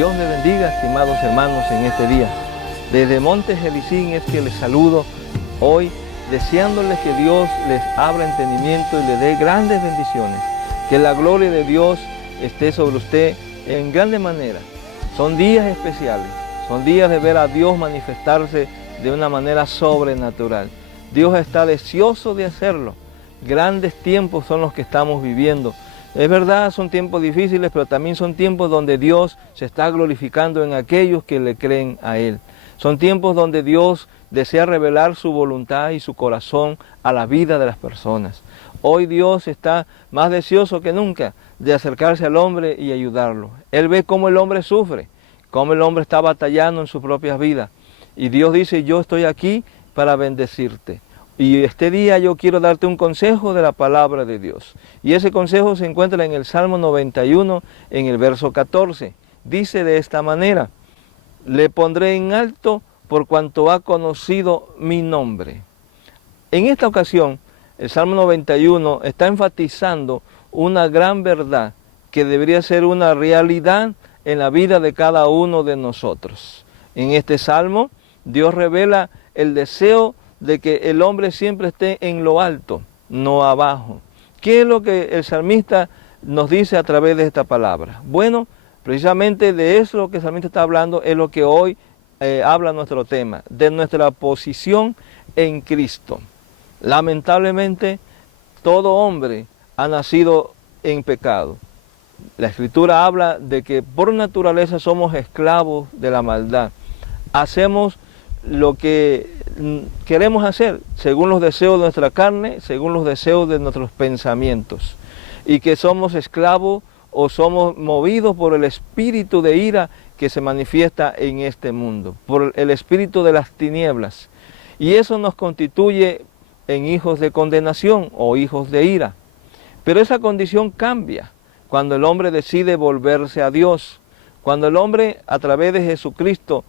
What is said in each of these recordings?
Dios les bendiga, estimados hermanos, en este día. Desde Monte Gerizim es que les saludo hoy, deseándoles que Dios les abra entendimiento y les dé grandes bendiciones. Que la gloria de Dios esté sobre usted en grande manera. Son días especiales, son días de ver a Dios manifestarse de una manera sobrenatural. Dios está deseoso de hacerlo. Grandes tiempos son los que estamos viviendo. Es verdad, son tiempos difíciles, pero también son tiempos donde Dios se está glorificando en aquellos que le creen a Él. Son tiempos donde Dios desea revelar su voluntad y su corazón a la vida de las personas. Hoy Dios está más deseoso que nunca de acercarse al hombre y ayudarlo. Él ve cómo el hombre sufre, cómo el hombre está batallando en sus propias vidas. Y Dios dice, yo estoy aquí para bendecirte. Y este día yo quiero darte un consejo de la palabra de Dios. Y ese consejo se encuentra en el Salmo 91, en el verso 14. Dice de esta manera, le pondré en alto por cuanto ha conocido mi nombre. En esta ocasión, el Salmo 91 está enfatizando una gran verdad que debería ser una realidad en la vida de cada uno de nosotros. En este Salmo, Dios revela el deseo de que el hombre siempre esté en lo alto, no abajo. ¿Qué es lo que el salmista nos dice a través de esta palabra? Bueno, precisamente de eso que el salmista está hablando es lo que hoy habla nuestro tema, de nuestra posición en Cristo. Lamentablemente, todo hombre ha nacido en pecado. La Escritura habla de que por naturaleza somos esclavos de la maldad. Hacemos lo que queremos hacer según los deseos de nuestra carne, según los deseos de nuestros pensamientos, y que somos esclavos o somos movidos por el espíritu de ira que se manifiesta en este mundo, por el espíritu de las tinieblas, y eso nos constituye en hijos de condenación o hijos de ira. Pero esa condición cambia cuando el hombre decide volverse a Dios, cuando el hombre a través de Jesucristo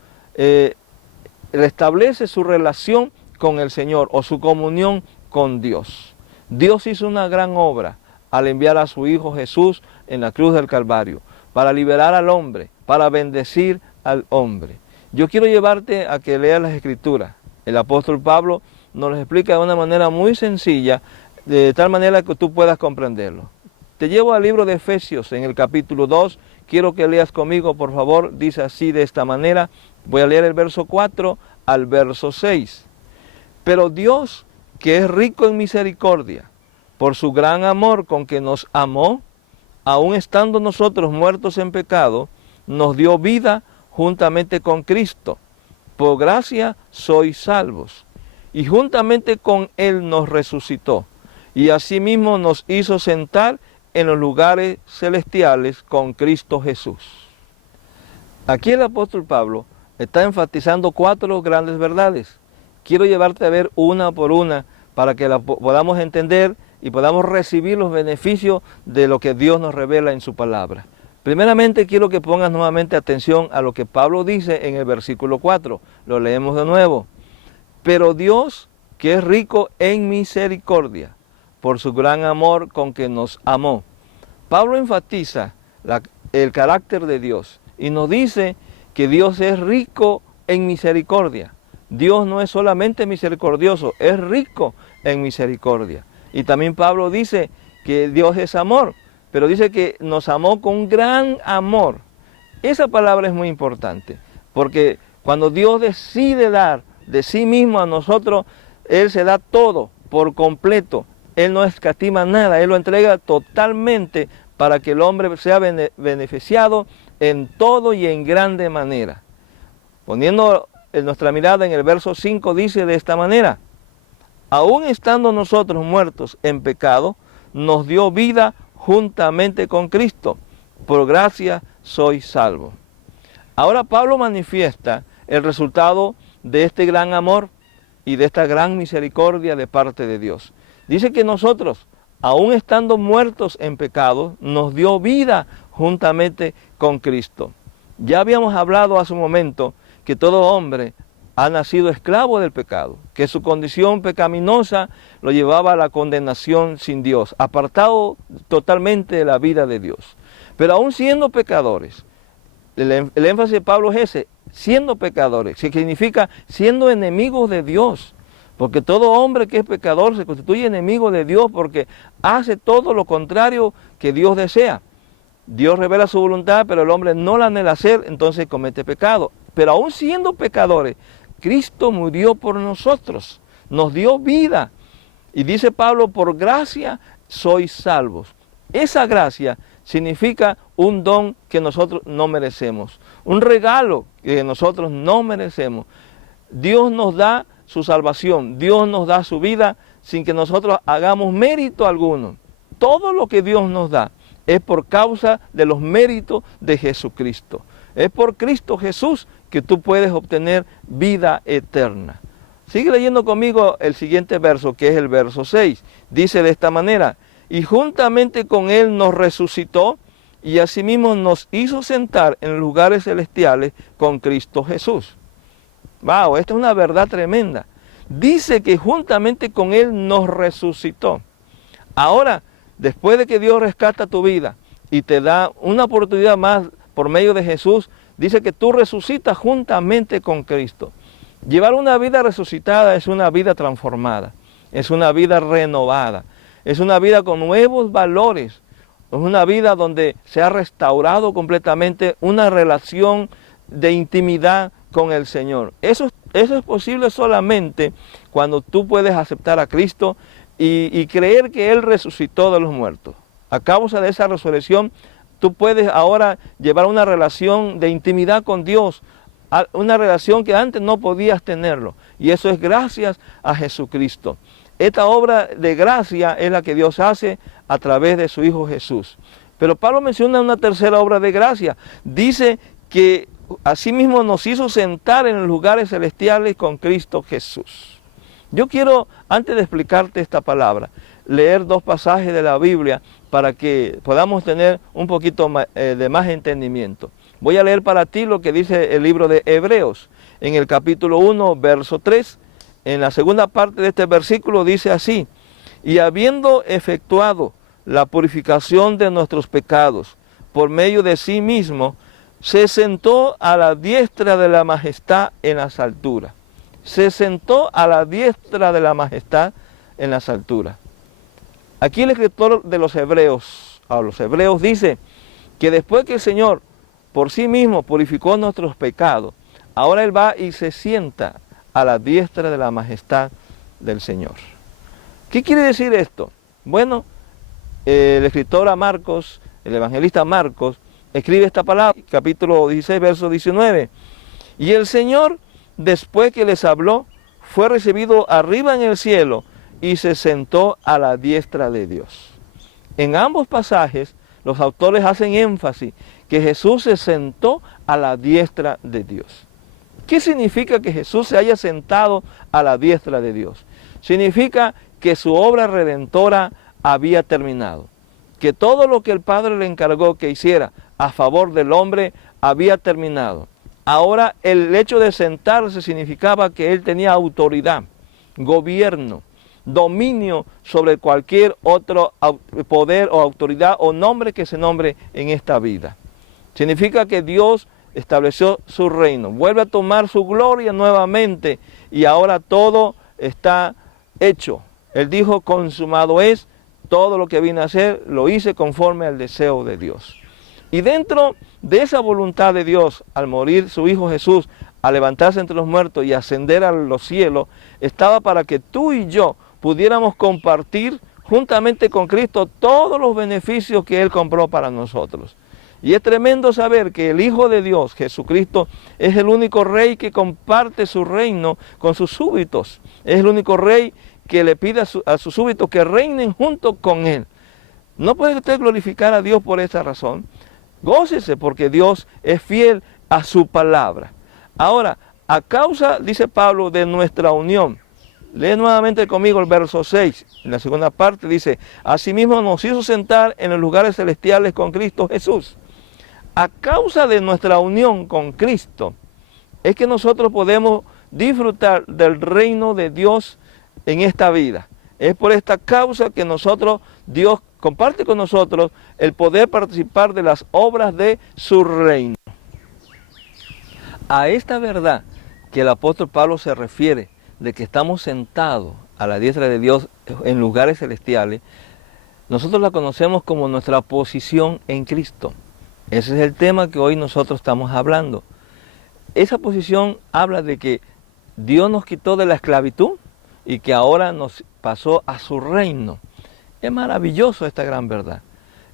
restablece su relación con el Señor o su comunión con Dios. Dios hizo una gran obra al enviar a su Hijo Jesús en la cruz del Calvario para liberar al hombre, para bendecir al hombre. Yo quiero llevarte a que leas las Escrituras. El apóstol Pablo nos las explica de una manera muy sencilla, de tal manera que tú puedas comprenderlo. Te llevo al libro de Efesios en el capítulo 2. Quiero que leas conmigo, por favor. Dice así de esta manera. Voy a leer el verso 4 al verso 6. Pero Dios, que es rico en misericordia, por su gran amor con que nos amó, aun estando nosotros muertos en pecado, nos dio vida juntamente con Cristo. Por gracia sois salvos. Y juntamente con Él nos resucitó. Y asimismo nos hizo sentar en los lugares celestiales con Cristo Jesús. Aquí el apóstol Pablo está enfatizando 4 grandes verdades. Quiero llevarte a ver una por una para que la podamos entender y podamos recibir los beneficios de lo que Dios nos revela en su palabra. Primeramente quiero que pongas nuevamente atención a lo que Pablo dice en el versículo 4. Lo leemos de nuevo. Pero Dios, que es rico en misericordia, por su gran amor con que nos amó. Pablo enfatiza el carácter de Dios y nos dice que Dios es rico en misericordia. Dios no es solamente misericordioso, es rico en misericordia. Y también Pablo dice que Dios es amor, pero dice que nos amó con gran amor. Esa palabra es muy importante, porque cuando Dios decide dar de sí mismo a nosotros, Él se da todo por completo. Él no escatima nada, Él lo entrega totalmente para que el hombre sea beneficiado en todo y en grande manera. Poniendo nuestra mirada en el verso 5 dice de esta manera, aún estando nosotros muertos en pecado, nos dio vida juntamente con Cristo. Por gracia sois salvos. Ahora Pablo manifiesta el resultado de este gran amor y de esta gran misericordia de parte de Dios. Dice que nosotros, aún estando muertos en pecado, nos dio vida juntamente con Cristo. Ya habíamos hablado hace un momento que todo hombre ha nacido esclavo del pecado, que su condición pecaminosa lo llevaba a la condenación sin Dios, apartado totalmente de la vida de Dios. Pero aún siendo pecadores, el énfasis de Pablo es ese, siendo pecadores, que significa siendo enemigos de Dios. Porque todo hombre que es pecador se constituye enemigo de Dios porque hace todo lo contrario que Dios desea. Dios revela su voluntad, pero el hombre no la anhela hacer, entonces comete pecado. Pero aún siendo pecadores, Cristo murió por nosotros, nos dio vida. Y dice Pablo, por gracia sois salvos. Esa gracia significa un don que nosotros no merecemos, un regalo que nosotros no merecemos. Dios nos da su salvación, Dios nos da su vida sin que nosotros hagamos mérito alguno. Todo lo que Dios nos da es por causa de los méritos de Jesucristo. Es por Cristo Jesús que tú puedes obtener vida eterna. Sigue leyendo conmigo el siguiente verso, que es el verso 6. Dice de esta manera, y juntamente con Él nos resucitó y asimismo nos hizo sentar en lugares celestiales con Cristo Jesús. Wow, esta es una verdad tremenda. Dice que juntamente con Él nos resucitó. Ahora, después de que Dios rescata tu vida y te da una oportunidad más por medio de Jesús, dice que tú resucitas juntamente con Cristo. Llevar una vida resucitada es una vida transformada, es una vida renovada, es una vida con nuevos valores, es una vida donde se ha restaurado completamente una relación de intimidad con el Señor. Eso es posible solamente cuando tú puedes aceptar a Cristo y creer que Él resucitó de los muertos. A causa de esa resurrección, tú puedes ahora llevar una relación de intimidad con Dios, una relación que antes no podías tenerlo. Y eso es gracias a Jesucristo. Esta obra de gracia es la que Dios hace a través de su Hijo Jesús. Pero Pablo menciona una tercera obra de gracia. Dice que asimismo nos hizo sentar en los lugares celestiales con Cristo Jesús. Yo quiero, antes de explicarte esta palabra, leer dos pasajes de la Biblia para que podamos tener un poquito de más entendimiento. Voy a leer para ti lo que dice el libro de Hebreos, en el capítulo 1, verso 3. En la segunda parte de este versículo dice así, y habiendo efectuado la purificación de nuestros pecados por medio de sí mismo, se sentó a la diestra de la majestad en las alturas. Se sentó a la diestra de la majestad en las alturas. Aquí el escritor de los Hebreos, a los Hebreos dice que después que el Señor por sí mismo purificó nuestros pecados, ahora Él va y se sienta a la diestra de la majestad del Señor. ¿Qué quiere decir esto? Bueno, el escritor a Marcos, el evangelista Marcos, escribe esta palabra, capítulo 16, verso 19. Y el Señor, después que les habló, fue recibido arriba en el cielo y se sentó a la diestra de Dios. En ambos pasajes, los autores hacen énfasis que Jesús se sentó a la diestra de Dios. ¿Qué significa que Jesús se haya sentado a la diestra de Dios? Significa que su obra redentora había terminado, que todo lo que el Padre le encargó que hiciera a favor del hombre había terminado. Ahora el hecho de sentarse significaba que Él tenía autoridad, gobierno, dominio sobre cualquier otro poder o autoridad o nombre que se nombre en esta vida. Significa que Dios estableció su reino, vuelve a tomar su gloria nuevamente y ahora todo está hecho. Él dijo, consumado es, todo lo que vine a hacer lo hice conforme al deseo de Dios. Y dentro de esa voluntad de Dios, al morir su Hijo Jesús, al levantarse entre los muertos y ascender a los cielos, estaba para que tú y yo pudiéramos compartir juntamente con Cristo todos los beneficios que Él compró para nosotros. Y es tremendo saber que el Hijo de Dios, Jesucristo, es el único Rey que comparte su reino con sus súbditos. Es el único Rey que le pide a sus súbditos que reinen junto con Él. ¿No puede usted glorificar a Dios por esa razón? Gócese porque Dios es fiel a su palabra. Ahora, a causa, dice Pablo, de nuestra unión. Lee nuevamente conmigo el verso 6. En la segunda parte dice, asimismo nos hizo sentar en los lugares celestiales con Cristo Jesús. A causa de nuestra unión con Cristo, es que nosotros podemos disfrutar del reino de Dios en esta vida. Es por esta causa que Dios comparte con nosotros el poder participar de las obras de su reino. a esta verdad que el apóstol Pablo se refiere, de que estamos sentados a la diestra de Dios en lugares celestiales, nosotros la conocemos como nuestra posición en Cristo. Ese es el tema que hoy nosotros estamos hablando. Esa posición habla de que Dios nos quitó de la esclavitud y que ahora nos pasó a su reino. Es maravilloso esta gran verdad.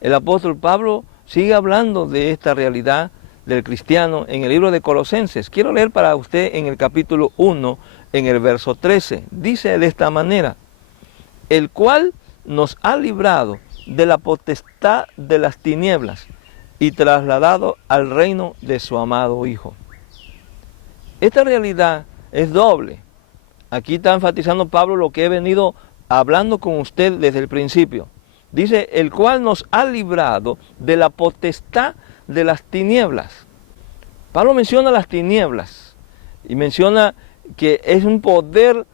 El apóstol Pablo sigue hablando de esta realidad del cristiano en el libro de Colosenses. Quiero leer para usted en el capítulo 1, en el verso 13. Dice de esta manera: el cual nos ha librado de la potestad de las tinieblas y trasladado al reino de su amado Hijo. Esta realidad es doble. Aquí está enfatizando Pablo lo que he venido hablando con usted desde el principio. Dice, el cual nos ha librado de la potestad de las tinieblas. Pablo menciona las tinieblas y menciona que es un poder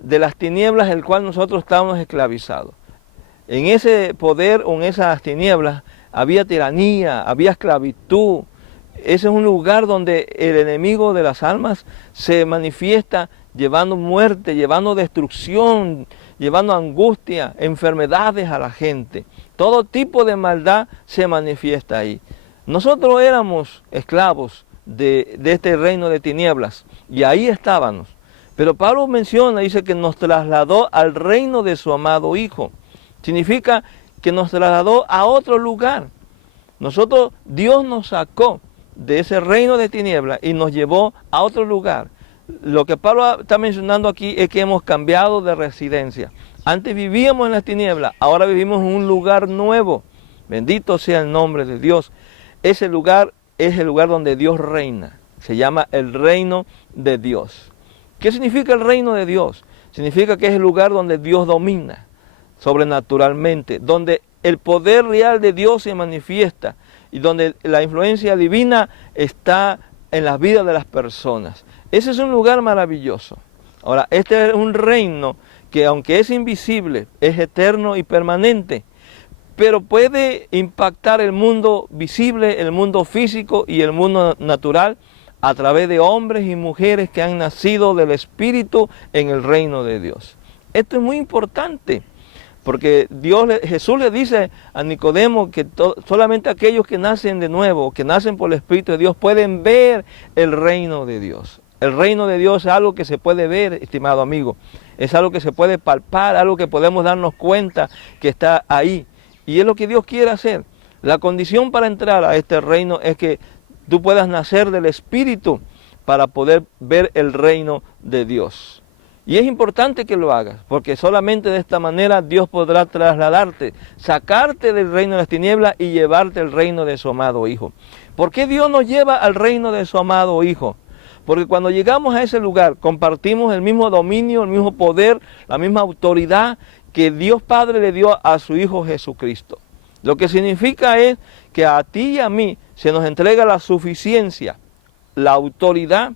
de las tinieblas el cual nosotros estamos esclavizados. En ese poder o en esas tinieblas había tiranía, había esclavitud. Ese es un lugar donde el enemigo de las almas se manifiesta llevando muerte, llevando destrucción, llevando angustia, enfermedades a la gente. Todo tipo de maldad se manifiesta ahí. Nosotros éramos esclavos de este reino de tinieblas y ahí estábamos. Pero Pablo menciona, dice que nos trasladó al reino de su amado Hijo. Significa que nos trasladó a otro lugar. Dios nos sacó de ese reino de tinieblas y nos llevó a otro lugar. Lo que Pablo está mencionando aquí es que hemos cambiado de residencia. Antes vivíamos en las tinieblas, ahora vivimos en un lugar nuevo. Bendito sea el nombre de Dios. Ese lugar es el lugar donde Dios reina. Se llama el reino de Dios. ¿Qué significa el reino de Dios? Significa que es el lugar donde Dios domina sobrenaturalmente, donde el poder real de Dios se manifiesta y donde la influencia divina está en las vidas de las personas. Ese es un lugar maravilloso. Ahora, este es un reino que, aunque es invisible, es eterno y permanente, pero puede impactar el mundo visible, el mundo físico y el mundo natural a través de hombres y mujeres que han nacido del Espíritu en el reino de Dios. Esto es muy importante, porque Jesús le dice a Nicodemo que solamente aquellos que nacen de nuevo, que nacen por el Espíritu de Dios, pueden ver el reino de Dios. El reino de Dios es algo que se puede ver, estimado amigo. Es algo que se puede palpar, algo que podemos darnos cuenta que está ahí. Y es lo que Dios quiere hacer. La condición para entrar a este reino es que tú puedas nacer del Espíritu para poder ver el reino de Dios. Y es importante que lo hagas, porque solamente de esta manera Dios podrá trasladarte, sacarte del reino de las tinieblas y llevarte al reino de su amado Hijo. ¿Por qué Dios nos lleva al reino de su amado Hijo? Porque cuando llegamos a ese lugar compartimos el mismo dominio, el mismo poder, la misma autoridad que Dios Padre le dio a su Hijo Jesucristo. Lo que significa es que a ti y a mí se nos entrega la suficiencia, la autoridad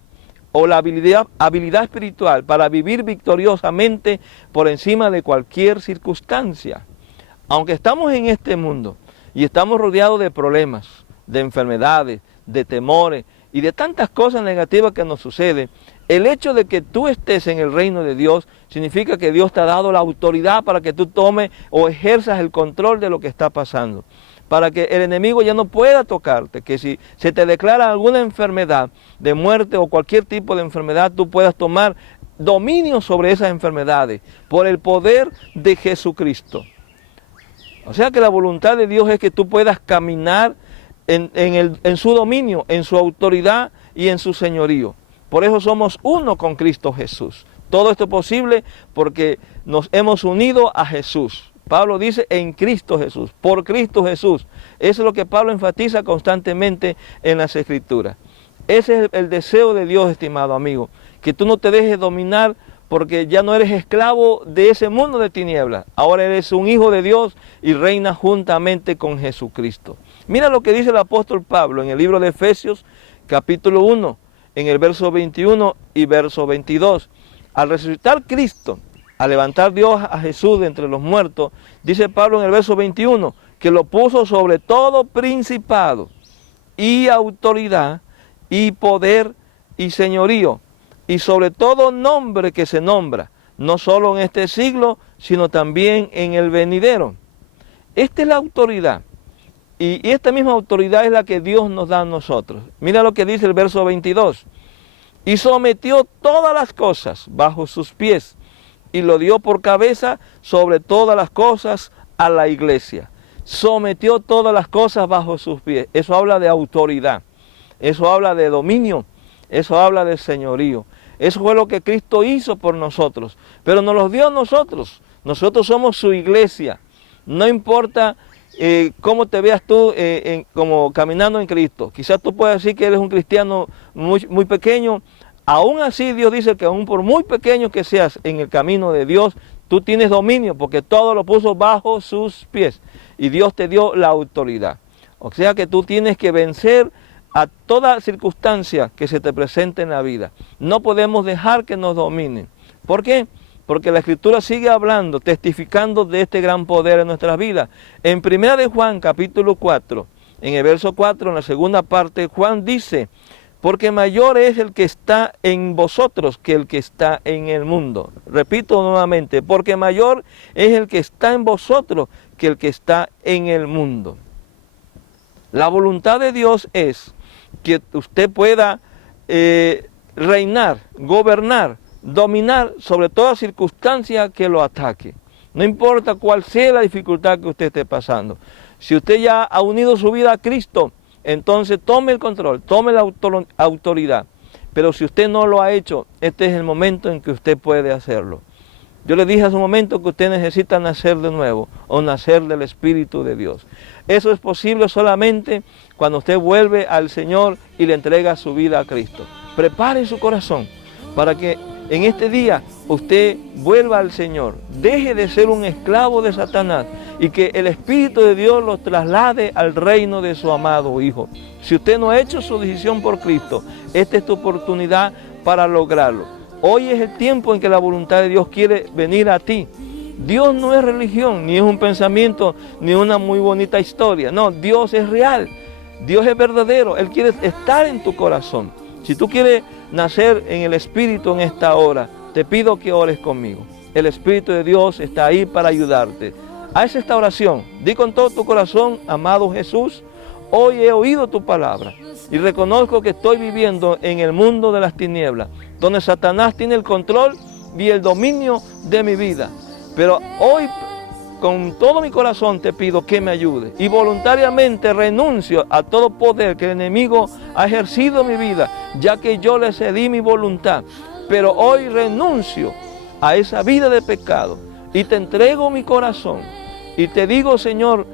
o la habilidad espiritual para vivir victoriosamente por encima de cualquier circunstancia. Aunque estamos en este mundo y estamos rodeados de problemas, de enfermedades, de temores y de tantas cosas negativas que nos suceden, el hecho de que tú estés en el reino de Dios significa que Dios te ha dado la autoridad para que tú tomes o ejerzas el control de lo que está pasando. Para que el enemigo ya no pueda tocarte, que si se te declara alguna enfermedad de muerte o cualquier tipo de enfermedad, tú puedas tomar dominio sobre esas enfermedades por el poder de Jesucristo. O sea que la voluntad de Dios es que tú puedas caminar en su dominio, en su autoridad y en su señorío. Por eso somos uno con Cristo Jesús. Todo esto es posible porque nos hemos unido a Jesús. Pablo dice en Cristo Jesús, por Cristo Jesús. Eso es lo que Pablo enfatiza constantemente en las Escrituras. Ese es el deseo de Dios, estimado amigo, que tú no te dejes dominar porque ya no eres esclavo de ese mundo de tinieblas. Ahora eres un hijo de Dios y reinas juntamente con Jesucristo. Mira lo que dice el apóstol Pablo en el libro de Efesios, capítulo 1, en el verso 21 y verso 22. Al resucitar Cristo, al levantar Dios a Jesús de entre los muertos, dice Pablo en el verso 21, que lo puso sobre todo principado y autoridad y poder y señorío, y sobre todo nombre que se nombra, no solo en este siglo, sino también en el venidero. Esta es la autoridad, y esta misma autoridad es la que Dios nos da a nosotros. Mira lo que dice el verso 22. Y sometió todas las cosas bajo sus pies, y lo dio por cabeza sobre todas las cosas a la iglesia. Sometió todas las cosas bajo sus pies. Eso habla de autoridad, eso habla de dominio, eso habla de señorío. Eso fue lo que Cristo hizo por nosotros, pero nos lo dio a nosotros. Nosotros somos su iglesia. No importa cómo te veas tú como caminando en Cristo. Quizás tú puedas decir que eres un cristiano muy pequeño. Aún así Dios dice que aún por muy pequeño que seas en el camino de Dios, tú tienes dominio porque todo lo puso bajo sus pies. Y Dios te dio la autoridad. O sea que tú tienes que vencer a toda circunstancia que se te presente en la vida. No podemos dejar que nos dominen. ¿Por qué? Porque la Escritura sigue hablando, testificando de este gran poder en nuestras vidas. En 1 de Juan, capítulo 4, en el verso 4, en la segunda parte, Juan dice, porque mayor es el que está en vosotros que el que está en el mundo. Repito nuevamente, porque mayor es el que está en vosotros que el que está en el mundo. La voluntad de Dios es que usted pueda reinar, gobernar, dominar sobre toda circunstancia que lo ataque. No importa cuál sea la dificultad que usted esté pasando. Si usted ya ha unido su vida a Cristo, entonces tome el control, tome la autoridad. Pero si usted no lo ha hecho, este es el momento en que usted puede hacerlo. Yo le dije hace un momento que usted necesita nacer de nuevo o nacer del Espíritu de Dios. Eso es posible solamente cuando usted vuelve al Señor y le entrega su vida a Cristo. Prepare su corazón para que en este día usted vuelva al Señor. Deje de ser un esclavo de Satanás y que el Espíritu de Dios lo traslade al reino de su amado Hijo. Si usted no ha hecho su decisión por Cristo, esta es tu oportunidad para lograrlo. Hoy es el tiempo en que la voluntad de Dios quiere venir a ti. Dios no es religión, ni es un pensamiento, ni una muy bonita historia. No, Dios es real. Dios es verdadero. Él quiere estar en tu corazón. Si tú quieres nacer en el Espíritu en esta hora, te pido que ores conmigo. El Espíritu de Dios está ahí para ayudarte. Haz esta oración. Di con todo tu corazón, amado Jesús, hoy he oído tu palabra y reconozco que estoy viviendo en el mundo de las tinieblas, donde Satanás tiene el control y el dominio de mi vida. Pero hoy, con todo mi corazón, te pido que me ayudes. Y voluntariamente renuncio a todo poder que el enemigo ha ejercido en mi vida, ya que yo le cedí mi voluntad. Pero hoy renuncio a esa vida de pecado y te entrego mi corazón. Y te digo, Señor,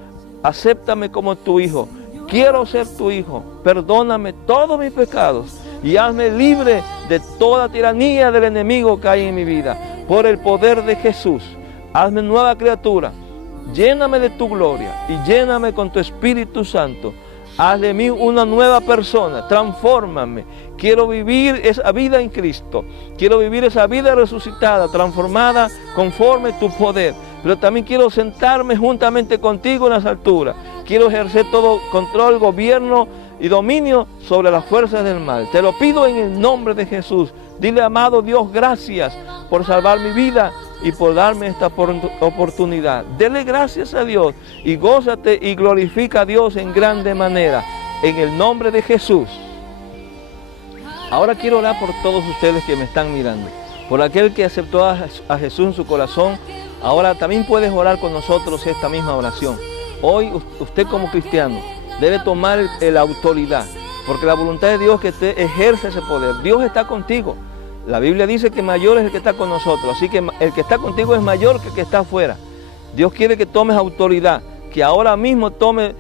acéptame como tu hijo. Quiero ser tu hijo. Perdóname todos mis pecados y hazme libre de toda tiranía del enemigo que hay en mi vida. Por el poder de Jesús, hazme nueva criatura. Lléname de tu gloria y lléname con tu Espíritu Santo. Haz de mí una nueva persona, transfórmame. Quiero vivir esa vida en Cristo. Quiero vivir esa vida resucitada, transformada conforme tu poder. Pero también quiero sentarme juntamente contigo en las alturas. Quiero ejercer todo control, gobierno y dominio sobre las fuerzas del mal. Te lo pido en el nombre de Jesús. Dile, amado Dios, gracias por salvar mi vida y por darme esta oportunidad. Dele gracias a Dios y gózate y glorifica a Dios en grande manera. En el nombre de Jesús. Ahora quiero orar por todos ustedes que me están mirando. Por aquel que aceptó a Jesús en su corazón. Ahora también puedes orar con nosotros esta misma oración. Hoy usted como cristiano debe tomar la autoridad. Porque la voluntad de Dios es que usted ejerce ese poder. Dios está contigo. La Biblia dice que mayor es el que está con nosotros, así que el que está contigo es mayor que el que está afuera. Dios quiere que tomes autoridad, que ahora mismo tomes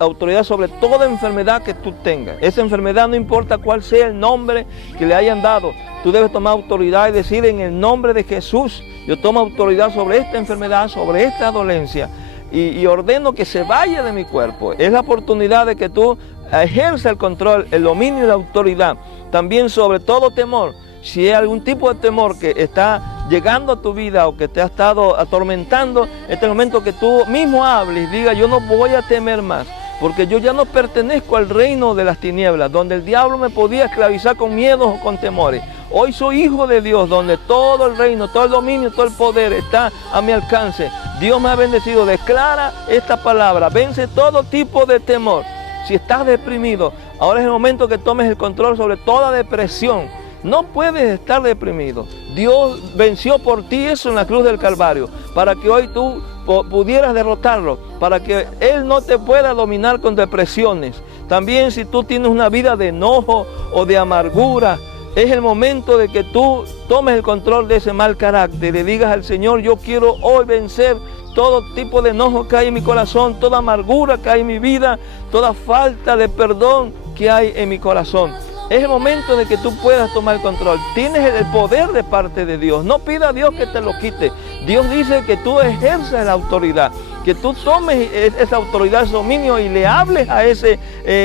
autoridad sobre toda enfermedad que tú tengas. Esa enfermedad, no importa cuál sea el nombre que le hayan dado, tú debes tomar autoridad y decir, en el nombre de Jesús, yo tomo autoridad sobre esta enfermedad, sobre esta dolencia, y ordeno que se vaya de mi cuerpo. Es la oportunidad de que tú ejerzas el control, el dominio y la autoridad, también sobre todo temor. Si hay algún tipo de temor que está llegando a tu vida o que te ha estado atormentando, este es el momento que tú mismo hables y digas, yo no voy a temer más. porque yo ya no pertenezco al reino de las tinieblas, donde el diablo me podía esclavizar con miedos o con temores. Hoy soy hijo de Dios, donde todo el reino, todo el dominio, todo el poder está a mi alcance. Dios me ha bendecido. Declara esta palabra, vence todo tipo de temor. Si estás deprimido, ahora es el momento que tomes el control sobre toda depresión. No puedes estar deprimido. Dios venció por ti eso en la cruz del Calvario, para que hoy tú pudieras derrotarlo, para que Él no te pueda dominar con depresiones. También si tú tienes una vida de enojo o de amargura, es el momento de que tú tomes el control de ese mal carácter y le digas al Señor, yo quiero hoy vencer todo tipo de enojo que hay en mi corazón, toda amargura que hay en mi vida, toda falta de perdón que hay en mi corazón. Es el momento de que tú puedas tomar el control. Tienes el poder de parte de Dios. No pida a Dios que te lo quite. Dios dice que tú ejerzas la autoridad, que tú tomes esa autoridad, ese dominio y le hables a ese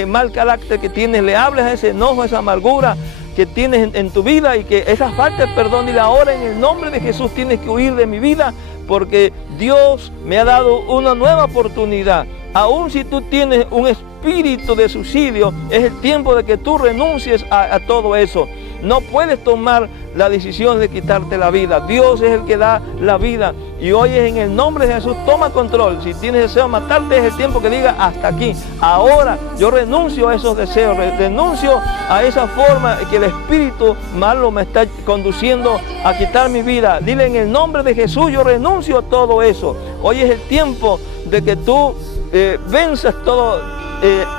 mal carácter que tienes, le hables a ese enojo, a esa amargura que tienes en tu vida y que esa falta de perdón, dile ahora en el nombre de Jesús tienes que huir de mi vida porque Dios me ha dado una nueva oportunidad. Aún si tú tienes un espíritu de suicidio, es el tiempo de que tú renuncies a todo eso. No puedes tomar la decisión de quitarte la vida. Dios es el que da la vida. Y hoy es en el nombre de Jesús, toma control. Si tienes deseo de matarte, es el tiempo que diga hasta aquí. Ahora yo renuncio a esos deseos, renuncio a esa forma que el espíritu malo me está conduciendo a quitar mi vida. Dile en el nombre de Jesús, yo renuncio a todo eso. Hoy es el tiempo de que tú venzas todo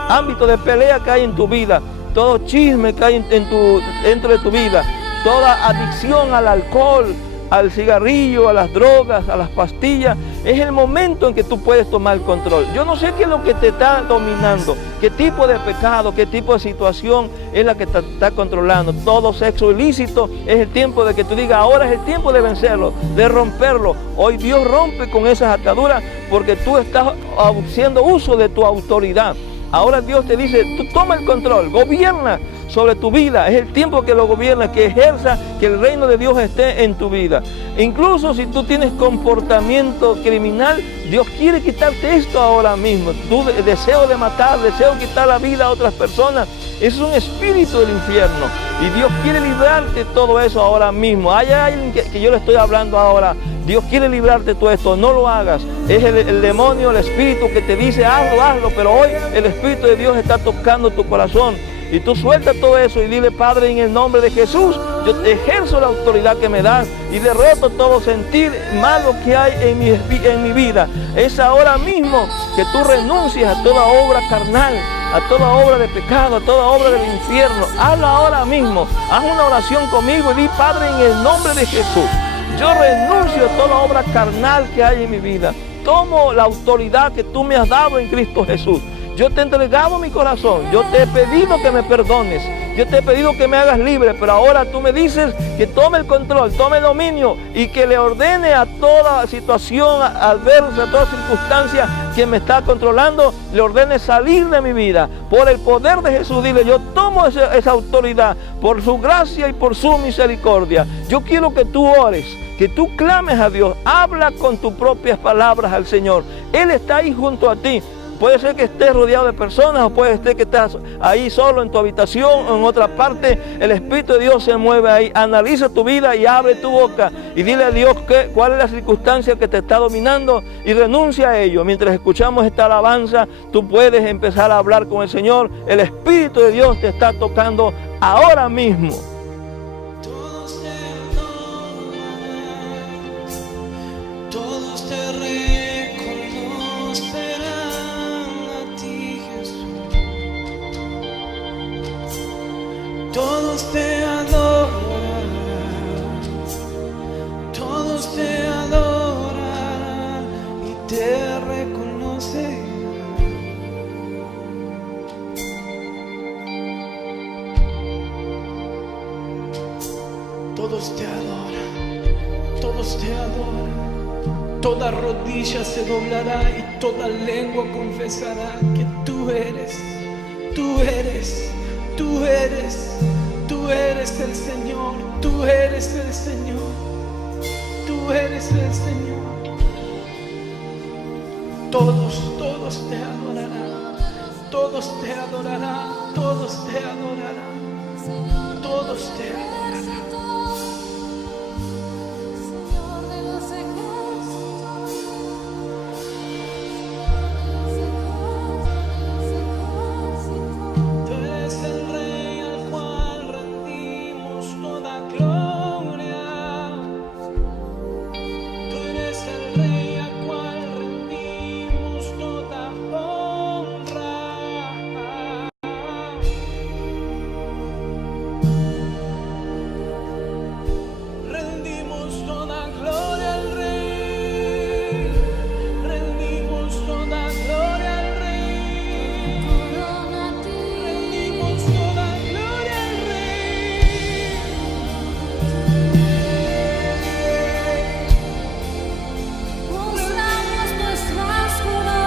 ámbito de pelea que hay en tu vida, todo chisme que hay dentro de tu vida, toda adicción al alcohol, al cigarrillo, a las drogas, a las pastillas. Es el momento en que tú puedes tomar el control. Yo no sé qué es lo que te está dominando, qué tipo de pecado, qué tipo de situación es la que te está controlando. Todo sexo ilícito es el tiempo de que tú digas, ahora es el tiempo de vencerlo, de romperlo. Hoy Dios rompe con esas ataduras porque tú estás haciendo uso de tu autoridad. Ahora Dios te dice, tú toma el control, gobierna sobre tu vida. Es el tiempo que lo gobierna, que ejerza, que el reino de Dios esté en tu vida. Incluso si tú tienes comportamiento criminal, Dios quiere quitarte esto ahora mismo. Tu deseo de matar, deseo de quitar la vida a otras personas, eso es un espíritu del infierno. Y Dios quiere librarte de todo eso ahora mismo. Hay alguien que yo le estoy hablando ahora. Dios quiere librarte de todo esto, no lo hagas. Es el demonio, el espíritu que te dice hazlo, hazlo, pero hoy el Espíritu de Dios está tocando tu corazón. Y tú sueltas todo eso y dile, Padre, en el nombre de Jesús, yo ejerzo la autoridad que me das y derroto todo sentir malo que hay en mi vida. Es ahora mismo que tú renuncies a toda obra carnal, a toda obra de pecado, a toda obra del infierno. Hazlo ahora mismo. Haz una oración conmigo y di, Padre, en el nombre de Jesús, yo renuncio a toda obra carnal que hay en mi vida. Tomo la autoridad que tú me has dado en Cristo Jesús. Yo te he entregado mi corazón, yo te he pedido que me perdones, yo te he pedido que me hagas libre, pero ahora tú me dices que tome el control, tome el dominio y que le ordene a toda situación adversa, a toda circunstancia que me está controlando, le ordene salir de mi vida. Por el poder de Jesús, dile, yo tomo esa autoridad por su gracia y por su misericordia. Yo quiero que tú ores, que tú clames a Dios, habla con tus propias palabras al Señor. Él está ahí junto a ti. Puede ser que estés rodeado de personas o puede ser que estás ahí solo en tu habitación o en otra parte. El Espíritu de Dios se mueve ahí. Analiza tu vida y abre tu boca y dile a Dios cuál es la circunstancia que te está dominando y renuncia a ello. Mientras escuchamos esta alabanza, tú puedes empezar a hablar con el Señor. El Espíritu de Dios te está tocando ahora mismo. Todos te adorarán, todos te adorarán y te reconocerán. Todos te adoran, todos te adoran. Toda rodilla se doblará y toda lengua confesará que tú eres, tú eres. Tú eres el Señor, tú eres el Señor, tú eres el Señor. Todos te adorarán, Todos te adorarán, todos te adorarán, todos te adorarán. Tú eres el Rey al cual rendimos toda gloria. Tú eres el Rey al cual rendimos toda honra. Rendimos toda gloria al Rey. Rendimos toda gloria al Rey. Rendimos toda gloria al Rey. Mostramos nuestras coronas.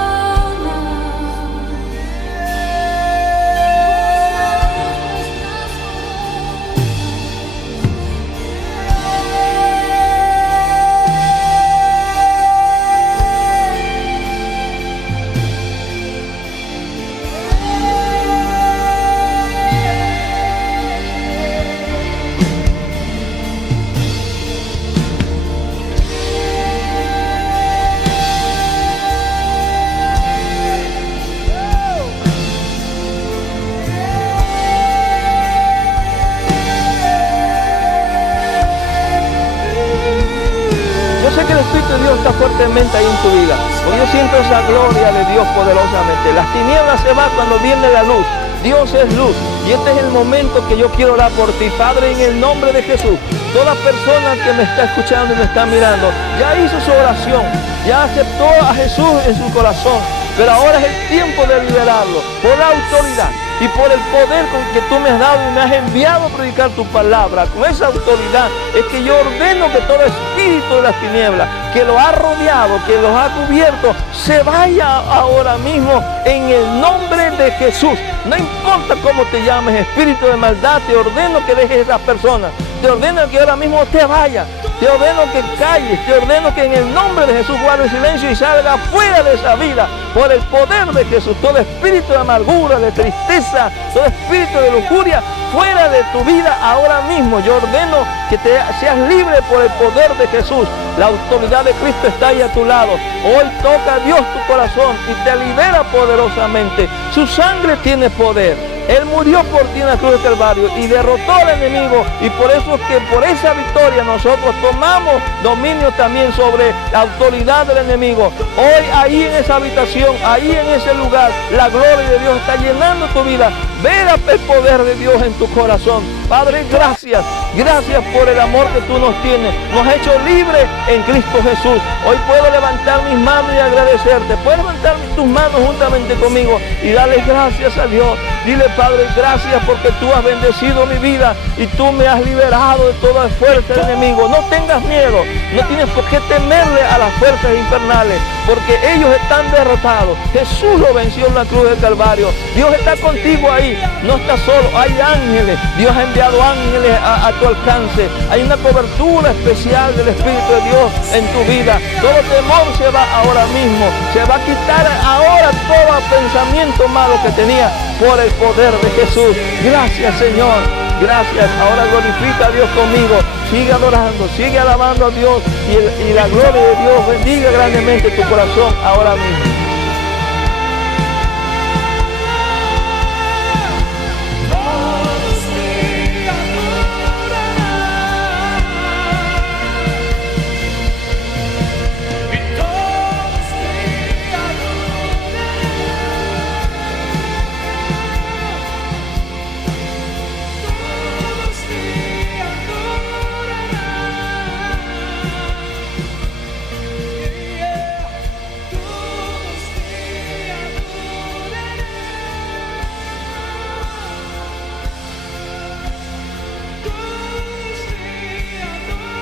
Yo sé que el Espíritu de Dios está fuertemente ahí en tu vida, porque yo siento esa gloria de Dios poderosamente. Las tinieblas se van cuando viene la luz. Dios es luz y este es el momento que yo quiero orar por ti, Padre, en el nombre de Jesús. Toda persona que me está escuchando y me está mirando, ya hizo su oración, ya aceptó a Jesús en su corazón, pero ahora es el tiempo de liberarlo por la autoridad y por el poder con que tú me has dado y me has enviado a predicar tu palabra. Con esa autoridad es que yo ordeno que todo espíritu de las tinieblas que lo ha rodeado, que los ha cubierto, se vaya ahora mismo en el nombre de Jesús. No importa cómo te llames, espíritu de maldad, te ordeno que dejes esas personas. Te ordeno que ahora mismo te vayas. Te ordeno que calles. Te ordeno que en el nombre de Jesús guarde silencio y salga fuera de esa vida por el poder de Jesús. Todo espíritu de amargura, de tristeza, todo espíritu de lujuria, fuera de tu vida ahora mismo. Yo ordeno que seas libre por el poder de Jesús. La autoridad de Cristo está ahí a tu lado. Hoy toca a Dios tu corazón y te libera poderosamente. Su sangre tiene poder. Él murió por ti en la cruz del Calvario y derrotó al enemigo, y por eso es que por esa victoria nosotros tomamos dominio también sobre la autoridad del enemigo. Hoy ahí en esa habitación, ahí en ese lugar, la gloria de Dios está llenando tu vida. Ve el poder de Dios en tu corazón. Padre, gracias. Gracias por el amor que tú nos tienes. Nos has hecho libres en Cristo Jesús. Hoy puedo levantar mis manos y agradecerte. Puedes levantar tus manos juntamente conmigo y darle gracias a Dios. Dile, Padre, gracias porque tú has bendecido mi vida y tú me has liberado de toda fuerza del enemigo. No tengas miedo. No tienes por qué temerle a las fuerzas infernales, porque ellos están derrotados. Jesús lo venció en la cruz del Calvario. Dios está contigo ahí. No estás solo. Hay ángeles. Dios ha enviado ángeles a tu alcance. Hay una cobertura especial del Espíritu de Dios en tu vida. Todo temor se va ahora mismo. Se va a quitar ahora todo pensamiento malo que tenía por el poder de Jesús. Gracias, Señor. Gracias. Ahora glorifica a Dios conmigo. Sigue adorando, sigue alabando a Dios y la gloria de Dios bendiga grandemente tu corazón ahora mismo.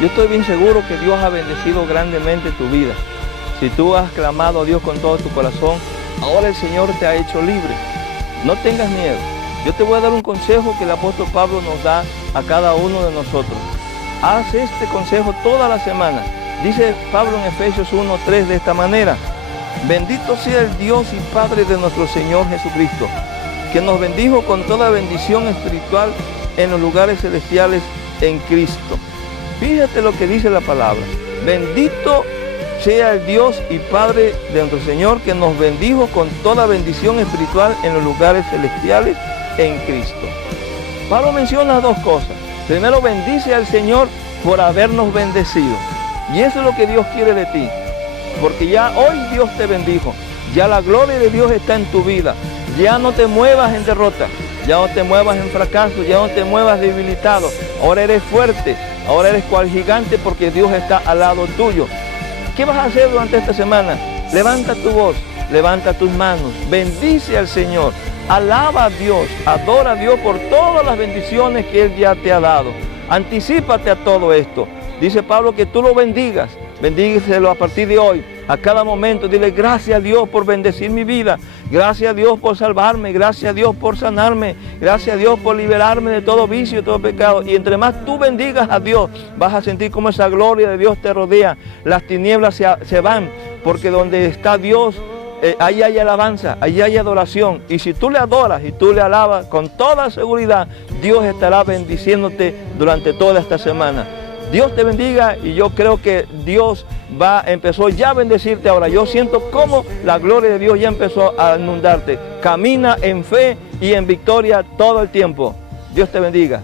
Yo estoy bien seguro que Dios ha bendecido grandemente tu vida. Si tú has clamado a Dios con todo tu corazón, ahora el Señor te ha hecho libre. No tengas miedo. Yo te voy a dar un consejo que el apóstol Pablo nos da a cada uno de nosotros. Haz este consejo toda la semana. Dice Pablo en Efesios 1:3 de esta manera: Bendito sea el Dios y Padre de nuestro Señor Jesucristo, que nos bendijo con toda bendición espiritual en los lugares celestiales en Cristo. Fíjate lo que dice la palabra. Bendito sea el Dios y Padre de nuestro Señor, que nos bendijo con toda bendición espiritual en los lugares celestiales en Cristo. Pablo menciona dos cosas. Primero, bendice al Señor por habernos bendecido. Y eso es lo que Dios quiere de ti. Porque ya hoy Dios te bendijo. Ya la gloria de Dios está en tu vida. Ya no te muevas en derrota. Ya no te muevas en fracaso. Ya no te muevas debilitado. Ahora eres fuerte. Ahora eres cual gigante porque Dios está al lado tuyo. ¿Qué vas a hacer durante esta semana? Levanta tu voz. Levanta tus manos. Bendice al Señor. Alaba a Dios. Adora a Dios por todas las bendiciones que Él ya te ha dado. Anticípate a todo esto. Dice Pablo que tú lo bendigas. Bendícelo a partir de hoy, a cada momento. Dile gracias a Dios por bendecir mi vida. Gracias a Dios por salvarme. Gracias a Dios por sanarme. Gracias a Dios por liberarme de todo vicio, de todo pecado. Y entre más tú bendigas a Dios, vas a sentir como esa gloria de Dios te rodea. Las tinieblas se van, porque donde está Dios, ahí hay alabanza, ahí hay adoración. Y si tú le adoras y tú le alabas, con toda seguridad, Dios estará bendiciéndote durante toda esta semana. Dios te bendiga, y yo creo que Dios empezó ya a bendecirte ahora. Yo siento cómo la gloria de Dios ya empezó a inundarte. Camina en fe y en victoria todo el tiempo. Dios te bendiga.